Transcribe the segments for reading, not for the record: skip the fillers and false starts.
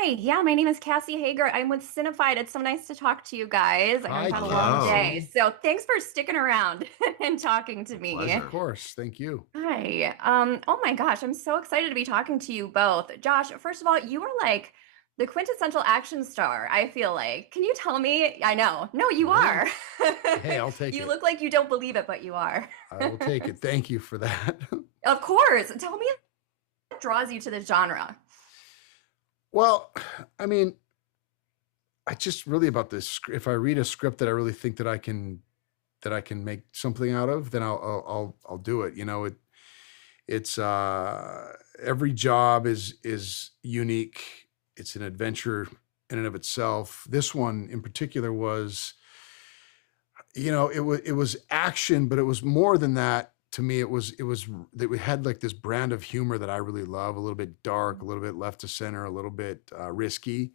Hi, yeah, my name is Cassie Hager. I'm with Cinefied. It's so nice to talk to you guys. I know you've Hi, had a long Hello. day, Cassie. so thanks for sticking around and talking to My me. Of pleasure. course. Thank you. Hi. Oh my gosh, I'm so excited to be talking to you both. Josh, first of all, you are like the quintessential action star, I feel like. Can you tell me? I know. No, you Really? are. Hey, I'll take You it. look like you don't believe it, but you are. I will take it. Thank you for that. Of course. Tell me what draws you to the genre. Well, I mean, I just really about this. If I read a script that I really think that I can make something out of, then I'll do it. It's every job is unique. It's an adventure in and of itself. This one in particular was, it was action, but it was more than that. To me, it was that we had like this brand of humor that I really love, a little bit dark, a little bit left to center, a little bit risky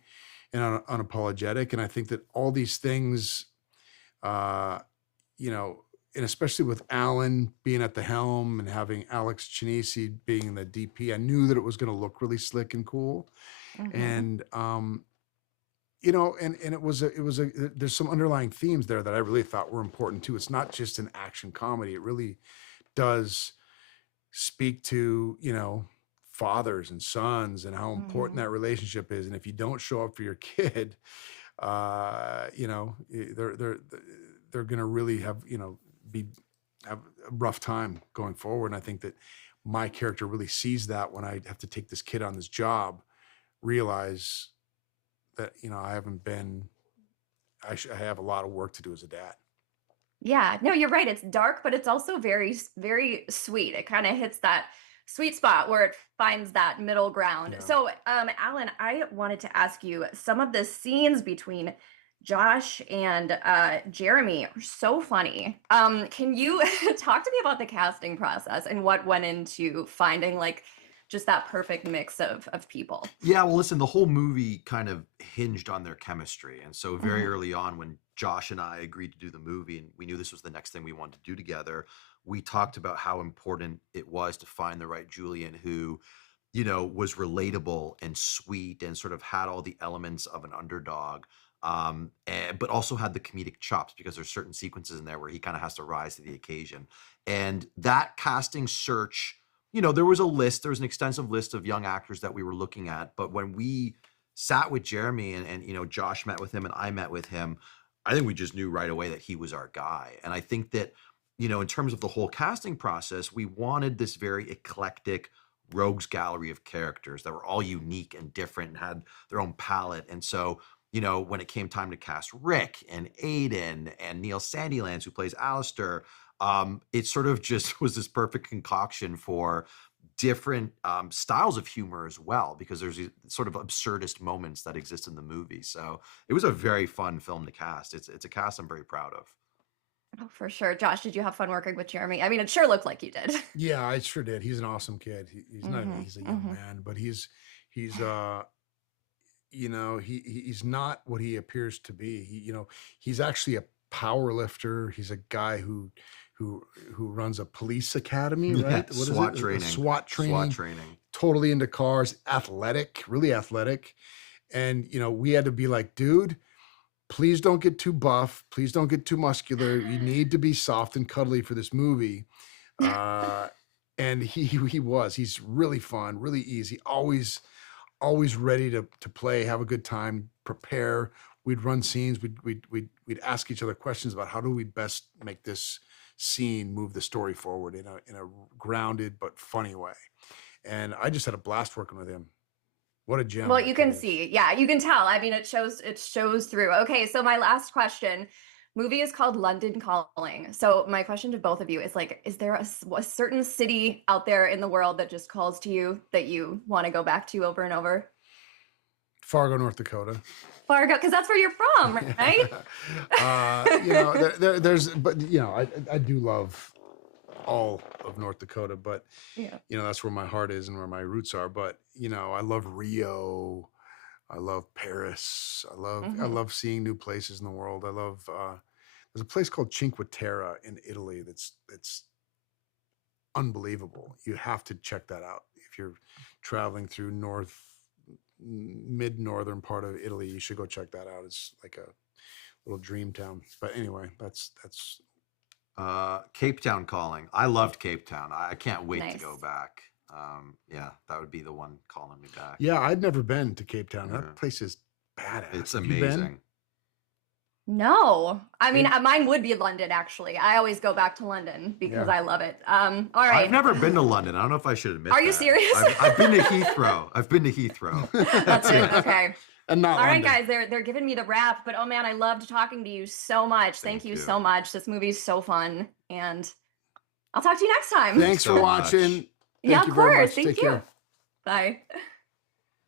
and unapologetic. And I think that all these things, uh, you know, and especially with Alan being at the helm and having Alex Chinisi being the DP, I knew that it was going to look really slick and cool. Hmm. And and it was a there's some underlying themes there that I really thought were important too. It's not just an action comedy. It really does speak to, fathers and sons and how important Hmm. that relationship is. And if you don't show up for your kid, they're going to really be have a rough time going forward. And I think that my character really sees that when I have to take this kid on this job, realize that, I haven't been, I have a lot of work to do as a dad. Yeah, no, you're right. It's dark, but it's also very sweet. It kind of hits that sweet spot where it finds that middle ground. Yeah. So, Alan, I wanted to ask you some of the scenes between Josh and Jeremy are so funny. Can you talk to me about the casting process and what went into finding like just that perfect mix of people? Yeah, well, listen, the whole movie kind of hinged on their chemistry. And so, very Hmm. early on, when Josh and I agreed to do the movie and we knew this was the next thing we wanted to do together, we talked about how important it was to find the right Julian who, was relatable and sweet and sort of had all the elements of an underdog. But also had the comedic chops because there's certain sequences in there where he kind of has to rise to the occasion. And that casting search, there was a list, there was an extensive list of young actors that we were looking at. But when we sat with Jeremy and Josh met with him and I met with him, I think we just knew right away that he was our guy. And I think that, in terms of the whole casting process, we wanted this very eclectic rogues gallery of characters that were all unique and different and had their own palette. And so, when it came time to cast Rick and Aiden and Neil Sandilands, who plays Alistair, it sort of just was this perfect concoction for different styles of humor as well, because there's these sort of absurdist moments that exist in the movie. So it was a very fun film to cast. It's a cast I'm very proud of. Oh, for sure. Josh, did you have fun working with Jeremy? I mean, it sure looked like you did. Yeah, I sure did. He's an awesome kid. He's not, Hmm. he's a young Hmm. man, but he's not what he appears to be. He's actually a power lifter. He's a guy who who runs a police academy, Yeah, right? What is it? SWAT A training. SWAT SWAT training. training. Totally into cars, athletic, really athletic. And we had to be like, dude, please don't get too buff. Please don't get too muscular. You need to be soft and cuddly for this movie. Uh, and he's really fun, really easy, always ready to play, have a good time, prepare. We'd run scenes. We'd ask each other questions about how do we best make this scene move the story forward in a grounded but funny way. And I just had a blast working with him. What a gem Well, that you kid can is. see. Yeah, you can tell. I mean, it shows through. Okay, so my last question. Movie is called London Calling. So my question to both of you is like, is there a certain city out there in the world that just calls to you that you want to go back to over and over? Fargo, North Dakota. Fargo, because that's where you're from, right? But I do love all of North Dakota, but Yeah. that's where my heart is and where my roots are. But I love Rio. I love Paris. I Hmm. love seeing new places in the world. I love there's a place called Cinque Terre in Italy that's unbelievable. You have to check that out if you're traveling through mid-northern part of Italy. You should go check that out. It's like a little dream town. But anyway, that's Cape Town calling. I loved Cape Town. I can't wait to go Nice. back. Yeah, that would be the one calling me back. yeah. I'd never been to Cape Town. Yeah. That place is badass. It's Have you been? amazing. No, I mean, It- mine would be London, actually. I always go back to London because Yeah. I love it. All right. I've never been to London. I don't know if I should admit Are you that. serious? I've been to Heathrow. I've been to Heathrow. That's it. Okay. And not All right, London. guys, they're giving me the wrap, but oh man, I loved talking to you so much. Thank Thank you you. so much. This movie's so fun, and I'll talk to you next time. Thanks so for much. watching. Yeah, Thank of you very course. much. Thank Take you. care. Bye.